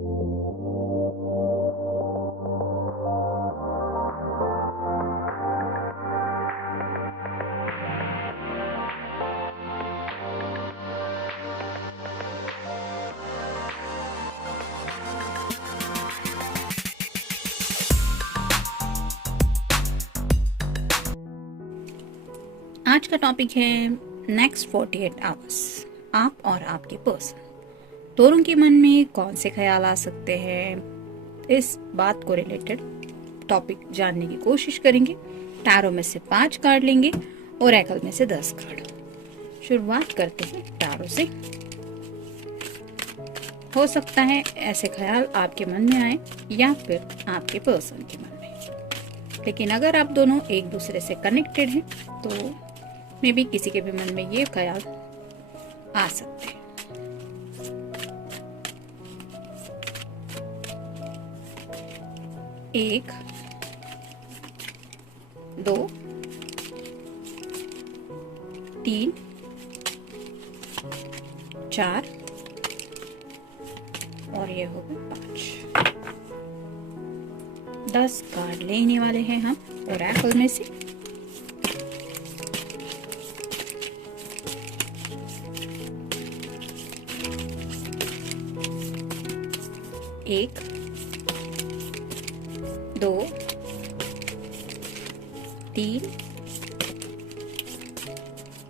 आज का टॉपिक है नेक्स्ट 48 आवर्स। आप और आपके पर्सन दोनों के मन में कौन से ख्याल आ सकते हैं, इस बात को रिलेटेड टॉपिक जानने की कोशिश करेंगे। टैरो में से 5 कार्ड लेंगे और ओरेकल में से 10 कार्ड। शुरुआत करते हैं टैरो से। हो सकता है ऐसे ख्याल आपके मन में आए या फिर आपके पर्सन के मन में, लेकिन अगर आप दोनों एक दूसरे से कनेक्टेड हैं तो मे भी किसी के भी मन में ये ख्याल आ सकते हैं। एक, 2, 3, 4 और ये हो गए 5। 10 कार्ड लेने वाले हैं हम ओरेकल में से। एक, 2, 3,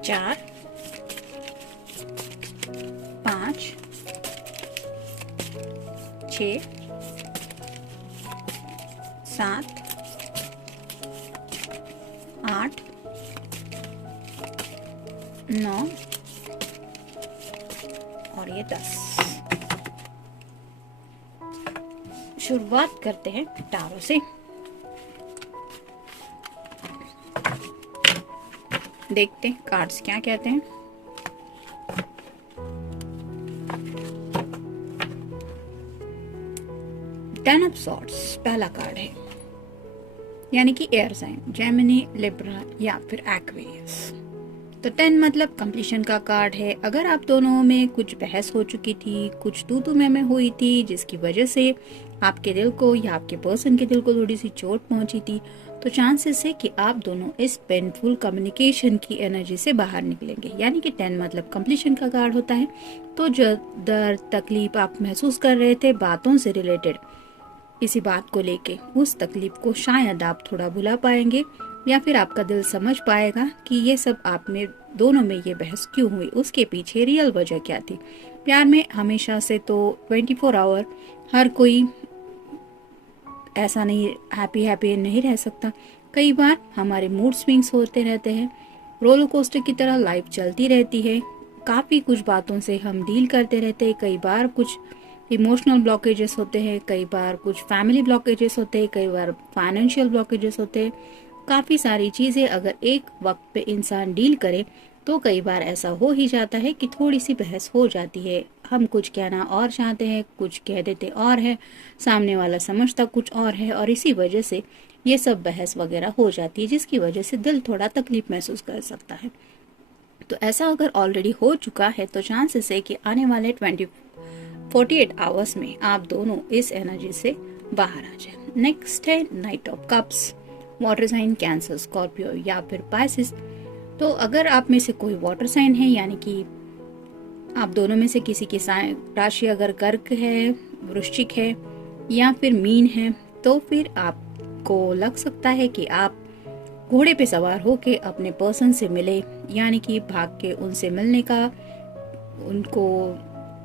4, 5, 6, 7, 8, 9 और ये 10। शुरुआत करते हैं टैरो से। देखते हैं कार्ड्स क्या कहते हैं। टेन ऑफ सॉर्ड्स पहला कार्ड है, यानी कि एयर साइन, जेमिनी, लिब्रा या फिर एक्वेरियस। तो 10 मतलब कंप्लीशन का कार्ड है। अगर आप दोनों में कुछ बहस हो चुकी थी, कुछ तू में हुई थी, जिसकी वजह से आपके दिल को या आपके पर्सन के दिल को थोड़ी सी चोट पहुंची थी, तो चांसेस है कि आप दोनों इस पेनफुल कम्युनिकेशन की एनर्जी से बाहर निकलेंगे। यानी कि 10 मतलब कंप्लीशन का कार्ड होता है। तो जो दर्द, तकलीफ आप महसूस कर रहे थे बातों से रिलेटेड, किसी बात को लेके, उस तकलीफ को शायद आप थोड़ा भुला पाएंगे या फिर आपका दिल समझ पाएगा कि ये सब आप में दोनों में ये बहस क्यों हुई, उसके पीछे रियल वजह क्या थी। प्यार में हमेशा से तो 24 आवर हर कोई ऐसा नहीं हैप्पी नहीं रह सकता। कई बार हमारे मूड स्विंग्स होते रहते हैं। रोलर कोस्टर की तरह लाइफ चलती रहती है। काफी कुछ बातों से हम डील करते रहते हैं। कई बार कुछ इमोशनल ब्लॉकेजेस होते हैं, कई बार कुछ फैमिली ब्लॉकेजेस होते हैं, कई बार फाइनेंशियल ब्लॉकेजेस होते हैं। काफी सारी चीजें अगर एक वक्त पे इंसान डील करे तो कई बार ऐसा हो ही जाता है कि थोड़ी सी बहस हो जाती है। हम कुछ कहना और चाहते हैं, कुछ कह देते और है, सामने वाला समझता कुछ और है, और इसी वजह से ये सब बहस वगैरह हो जाती है, जिसकी वजह से दिल थोड़ा तकलीफ महसूस कर सकता है। तो ऐसा अगर ऑलरेडी हो चुका है तो चांसेस है कि आने वाले 48 आवर्स में आप दोनों इस एनर्जी से बाहर आ जाए। नेक्स्ट है Knight of Cups, water sign, Cancer, Scorpio या फिर पाइसिस। तो अगर आप में से कोई वाटर साइन है, यानी कि आप दोनों में से किसी की राशि अगर कर्क है, वृश्चिक है या फिर मीन है, तो फिर आपको लग सकता है कि आप घोड़े पे सवार होके अपने पर्सन से मिले, यानी कि भाग के उनसे मिलने का, उनको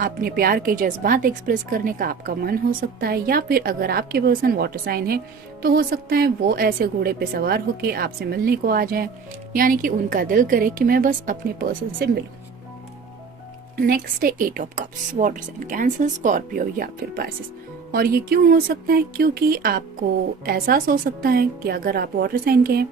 अपने प्यार के जज्बात एक्सप्रेस करने का आपका मन हो सकता है। या फिर अगर आपके पर्सन वाटर साइन है तो हो सकता है वो ऐसे घोड़े पे सवार होके आपसे मिलने को आ जाए, यानी कि उनका दिल करे कि मैं बस अपने पर्सन से मिलूं। नेक्स्ट है 8 of Cups, water sign, Cancer, Scorpio या फिर पाइसिस। और ये क्यों हो सकता है? क्योंकि आपको एहसास हो सकता है कि अगर आप वाटर साइन के हैं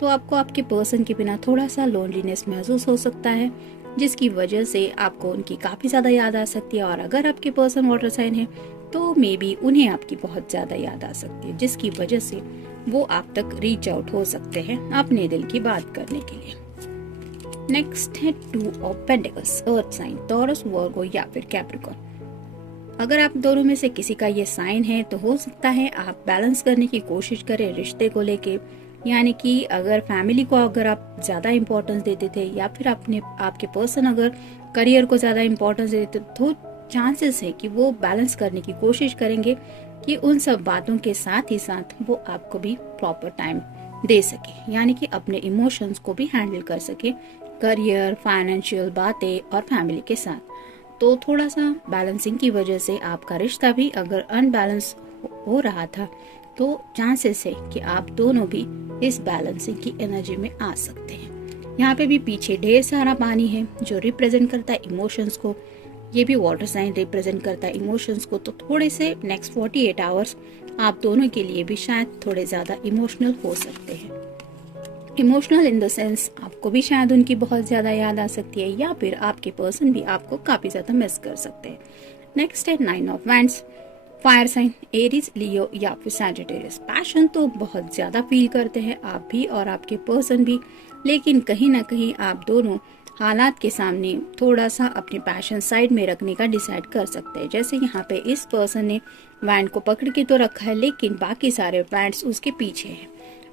तो आपको आपके पर्सन के बिना थोड़ा सा लोनलीनेस महसूस हो सकता है, जिसकी वजह से आपको उनकी काफी ज्यादा याद आ सकती है। और अगर आपके पर्सन वाटर साइन है तो मे बी उन्हें आपकी बहुत ज्यादा याद आ सकती है, जिसकी वजह से वो आप तक रीच आउट हो सकते हैं अपने दिल की बात करने के लिए। नेक्स्ट है 2 of pentacles, earth sign, Taurus, Virgo या फिर कैप्रिकॉर्न। अगर आप दोनों में से किसी का ये साइन है तो हो सकता है आप बैलेंस करने की कोशिश करें रिश्ते को लेके, यानी कि अगर फैमिली को अगर आप ज्यादा इम्पोर्टेंस देते थे या फिर आपके पर्सन अगर करियर को ज्यादा इम्पोर्टेंस देते थे, तो चांसेस है कि वो बैलेंस करने की कोशिश करेंगे कि उन सब बातों के साथ ही साथ वो आपको भी प्रॉपर टाइम दे सके, यानी कि अपने इमोशंस को भी हैंडल कर सके, करियर, फाइनेंशियल बातें और फैमिली के साथ। तो थोड़ा सा बैलेंसिंग की वजह से आपका रिश्ता भी अगर अनबैलेंस हो रहा था तो चांसेस है कि आप दोनों भी इस बैलेंसिंग की एनर्जी में आ सकते हैं। यहाँ पे भी पीछे ढेर सारा पानी है जो रिप्रेजेंट करता है इमोशंस को, ये भी वाटर साइन रिप्रेजेंट करता है इमोशंस को। तो थोड़े से नेक्स्ट 48 आवर्स आप दोनों के लिए भी शायद थोड़े ज्यादा इमोशनल हो सकते हैं। इमोशनल इन द सेंस आपको भी शायद उनकी बहुत ज्यादा याद आ सकती है या फिर आपके पर्सन भी आपको काफी ज्यादा मिस कर सकते हैं। नेक्स्ट है 9 of wands, fire sign, Aries, Leo या फिर सैजिटेरियस। पैशन तो बहुत ज्यादा फील करते हैं आप भी और आपके पर्सन भी, लेकिन कहीं ना कहीं आप दोनों हालात के सामने थोड़ा सा अपने पैशन साइड में रखने का डिसाइड कर सकते हैं। जैसे यहाँ पे इस पर्सन ने वैंड को पकड़ के तो रखा है लेकिन बाकी सारे वैंड्स उसके पीछे हैं,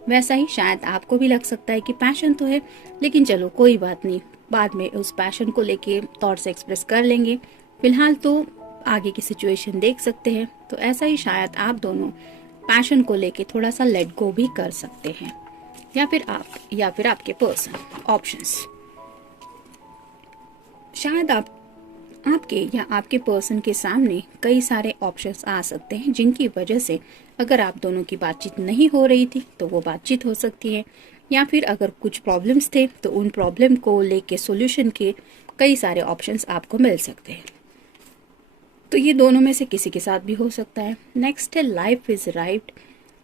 वैसा ही शायद आपको भी लग सकता है कि पैशन तो है लेकिन चलो कोई बात नहीं, बाद में उस पैशन को लेके थॉट्स एक्सप्रेस कर लेंगे, फिलहाल तो आगे की सिचुएशन देख सकते हैं। तो ऐसा ही शायद आप दोनों पैशन को लेके थोड़ा सा लेट गो भी कर सकते हैं, या फिर आप या फिर आपके पर्सन। ऑप्शंस, शायद आपके या आपके पर्सन के सामने कई सारे ऑप्शंस आ सकते हैं जिनकी वजह से अगर आप दोनों की बातचीत नहीं हो रही थी तो वो बातचीत हो सकती है, या फिर अगर कुछ प्रॉब्लम्स थे तो उन प्रॉब्लम को लेके सॉल्यूशन के कई सारे ऑप्शंस आपको मिल सकते हैं। तो ये दोनों में से किसी के साथ भी हो सकता है। नेक्स्ट है life is right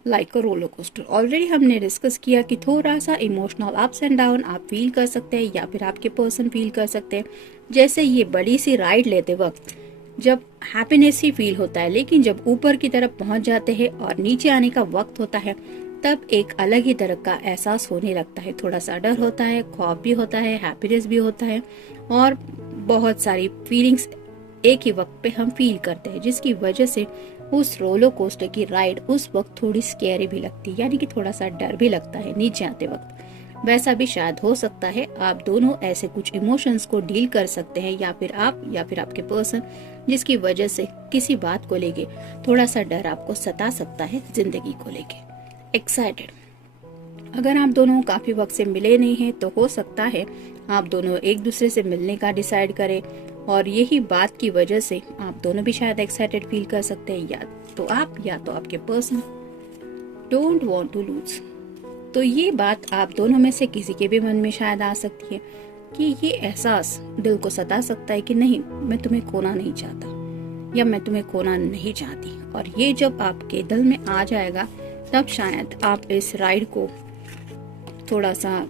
like a roller coaster. Already हमने डिस्कस किया कि थोड़ा सा इमोशनल अप्स एंड डाउन आप फील कर सकते हैं या फिर आपके पर्सन फील कर सकते हैं। जैसे ये बड़ी सी राइड लेते वक्त जब हैप्पीनेस ही फील होता है, लेकिन जब ऊपर की तरफ पहुंच जाते हैं और नीचे आने का वक्त होता है तब एक अलग ही तरह का एहसास होने लगता है। थोड़ा सा डर होता है, खौफ भी होता है, हैप्पीनेस भी होता है और बहुत सारी फीलिंग्स एक ही वक्त पे हम फील करते हैं, जिसकी वजह से उस रोलर कोस्टर की राइड उस वक्त थोड़ी स्कैरी भी लगती है, यानी कि थोड़ा सा डर भी लगता है नीचे आते वक्त। वैसा भी शायद हो सकता है आप दोनों ऐसे कुछ इमोशंस को डील कर सकते हैं, या फिर आप या फिर आपके पर्सन, जिसकी वजह से किसी बात को लेके थोड़ा सा डर आपको सता सकता है जिंदगी को लेके। एक्साइटेड, अगर आप दोनों काफी वक्त से मिले नहीं हैं तो हो सकता है आप दोनों एक दूसरे से मिलने का डिसाइड करें और यही बात की वजह से आप दोनों भी शायद एक्साइटेड फील कर सकते हैं, या तो आप या तो आपके person. Don't want to lose, तो ये बात आप दोनों में से किसी के भी मन में शायद आ सकती है कि ये एहसास दिल को सता सकता है कि नहीं, मैं तुम्हें खोना नहीं चाहता या मैं तुम्हें खोना नहीं चाहती, और ये जब आपके दिल में आ जाएगा तब शायद आप इस राइड को थोड़ा सा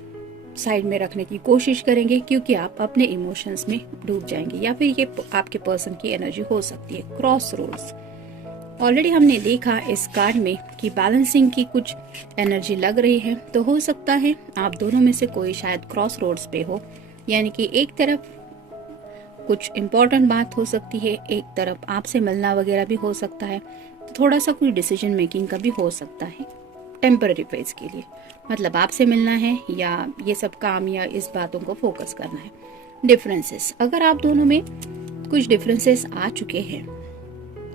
साइड में रखने की कोशिश करेंगे क्योंकि आप अपने इमोशंस में डूब जाएंगे, या फिर ये आपके पर्सन की एनर्जी हो सकती है। क्रॉस रोड्स, ऑलरेडी हमने देखा इस कार्ड में कि बैलेंसिंग की कुछ एनर्जी लग रही है, तो हो सकता है आप दोनों में से कोई शायद क्रॉस रोड्स पे हो, यानी कि एक तरफ कुछ इम्पोर्टेंट बात हो सकती है, एक तरफ आपसे मिलना वगैरह भी हो सकता है, तो थोड़ा सा कोई डिसीजन मेकिंग का भी हो सकता है टेम्पररी फेज के लिए, मतलब आपसे मिलना है या ये सब काम या इस बातों को फोकस करना है। डिफरेंसेस, अगर आप दोनों में कुछ डिफरेंसेस आ चुके हैं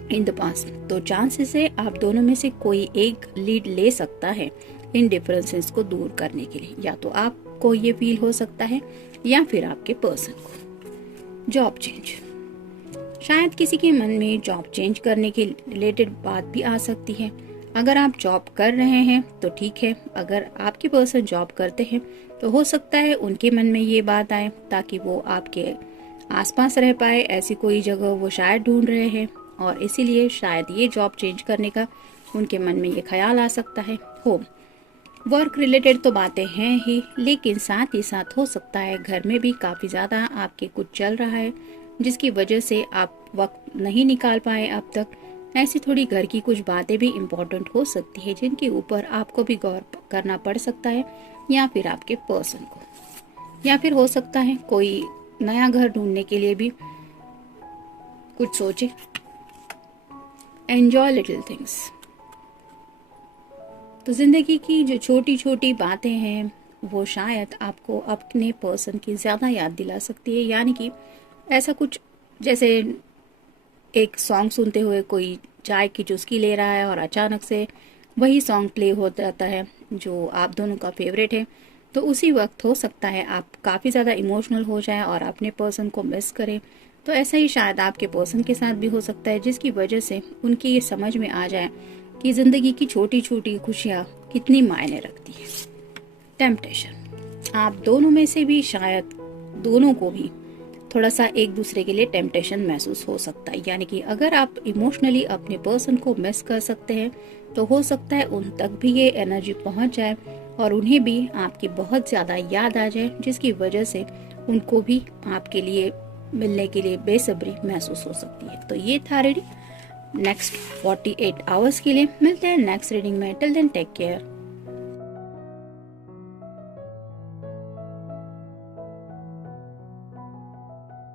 इन द पास्ट तो चांसेस है आप दोनों में से कोई एक लीड ले सकता है इन डिफरेंसेस को दूर करने के लिए, या तो आपको ये फील हो सकता है या फिर आपके पर्सन को। जॉब चेंज, शायद किसी के मन में जॉब चेंज करने के रिलेटेड बात भी आ सकती है। अगर आप जॉब कर रहे हैं तो ठीक है, अगर आपके पर्सन जॉब करते हैं तो हो सकता है उनके मन में ये बात आए ताकि वो आपके आसपास रह पाए, ऐसी कोई जगह वो शायद ढूंढ रहे हैं और इसीलिए शायद ये जॉब चेंज करने का उनके मन में ये ख्याल आ सकता है। होम वर्क रिलेटेड तो बातें हैं ही, लेकिन साथ ही साथ हो सकता है घर में भी काफी ज्यादा आपके कुछ चल रहा है जिसकी वजह से आप वक्त नहीं निकाल पाए अब तक। ऐसी थोड़ी घर की कुछ बातें भी इम्पोर्टेंट हो सकती है जिनके ऊपर आपको भी गौर करना पड़ सकता है, या फिर आपके पर्सन को, या फिर हो सकता है कोई नया घर ढूंढने के लिए भी कुछ सोचे। Enjoy little things. तो जिंदगी की जो छोटी छोटी बातें हैं वो शायद आपको अपने पर्सन की ज़्यादा याद दिला सकती है। यानी कि ऐसा कुछ जैसे एक सॉन्ग सुनते हुए कोई चाय की चुस्की ले रहा है और अचानक से वही सॉन्ग प्ले हो जाता है जो आप दोनों का फेवरेट है, तो उसी वक्त हो सकता है आप काफ़ी ज़्यादा इमोशनल हो जाए और अपने पर्सन को मिस करें। तो ऐसा ही शायद आपके पर्सन के साथ भी हो सकता है, जिसकी वजह से उनकी ये समझ में आ जाए कि ज़िंदगी की छोटी छोटी खुशियाँ कितनी मायने रखती है। टेम्पटेशन, आप दोनों में से भी शायद दोनों को भी थोड़ा सा एक दूसरे के लिए टेम्पटेशन महसूस हो सकता है। यानी कि अगर आप इमोशनली अपने पर्सन को मिस कर सकते हैं तो हो सकता है उन तक भी ये एनर्जी पहुंच जाए और उन्हें भी आपकी बहुत ज़्यादा याद आ जाए, जिसकी वजह से उनको भी आपके लिए मिलने के लिए बेसब्री महसूस हो सकती है। तो ये था रीडिंग नेक्स्ट 48 आवर्स के लिए। मिलते हैं नेक्स्ट रीडिंग में। Till then take care.